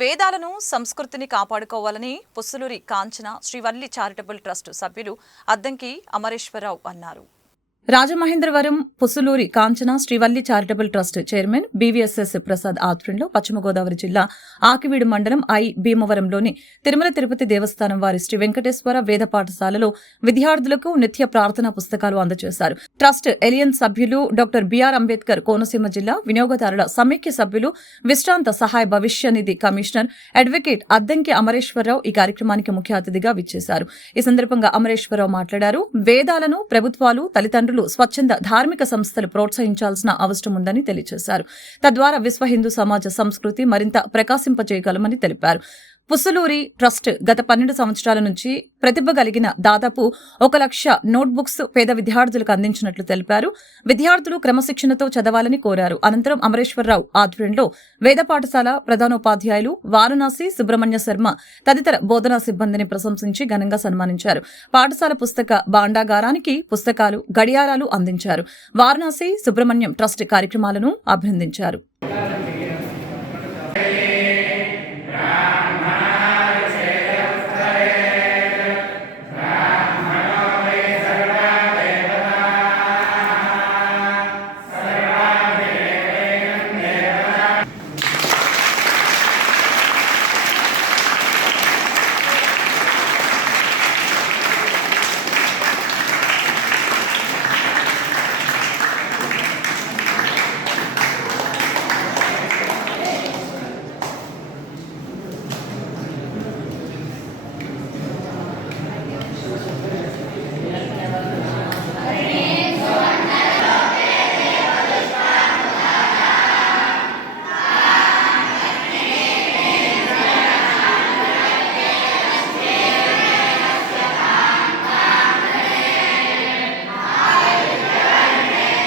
వేదాలను సంస్కృతిని కాపాడుకోవాలని పుస్సులూరి కాంచన శ్రీవల్లి చారిటబుల్ ట్రస్ట్ సభ్యులు అద్దంకి అమరేశ్వరరావు అన్నారు. Rajamahendravaram Pussuluri Kanchana Srivalli charitable trust chairman BVSS Prasad ఆధ్వర్యంలో పశ్చిమ గోదావరి జిల్లా ఆకివీడు మండలం భీమవరంలోని తిరుమల తిరుపతి దేవస్థానం వారి శ్రీ వెంకటేశ్వర వేద పాఠశాలలో విద్యార్థులకు నిత్య ప్రార్థనా పుస్తకాలు అందజేశారు. ట్రస్ట్ ఎలియన్ సభ్యులు డాక్టర్ బిఆర్ అంబేద్కర్ కోనసీమ జిల్లా వినియోగదారుల సమైక్య సభ్యులు విశ్రాంత సహాయ భవిష్య నిధి కమిషనర్ అడ్వకేట్ అద్దంకి అమరేశ్వరరావు ఈ కార్యక్రమానికి ముఖ్య అతిథిగా విచ్చేశారు. ఈ సందర్భంగా అమరేశ్వరరావు మాట్లాడారు. వేదాలను ప్రభుత్వాలు, తల్లిదండ్రులు, స్వచ్ఛంద ధార్మిక సంస్థలు ప్రోత్సహించాల్సిన అవసరం ఉందని తెలియజేశారు. తద్వారా విశ్వ హిందూ సమాజ సంస్కృతి మరింత ప్రకాశింపజేయగలమని తెలిపారు. పుస్సులూరి ట్రస్ట్ గత 12 సంవత్సరాల నుంచి ప్రతిభ కలిగిన దాదాపు 1,00,000 నోట్బుక్స్ పేద విద్యార్థులకు అందించినట్లు తెలిపారు. విద్యార్థులు క్రమశిక్షణతో చదవాలని కోరారు. అనంతరం అమరేశ్వరరావు ఆధ్వర్యంలో వేద పాఠశాల ప్రధానోపాధ్యాయులు వారణాసి సుబ్రహ్మణ్య శర్మ తదితర బోధనా సిబ్బందిని ప్రశంసించి ఘనంగా సన్మానించారు. పాఠశాల పుస్తక భాండాగారానికి పుస్తకాలు, గడియారాలు అందించారు. వారణాసి సుబ్రహ్మణ్యం ట్రస్ట్ కార్యక్రమాలను అభినందించారు.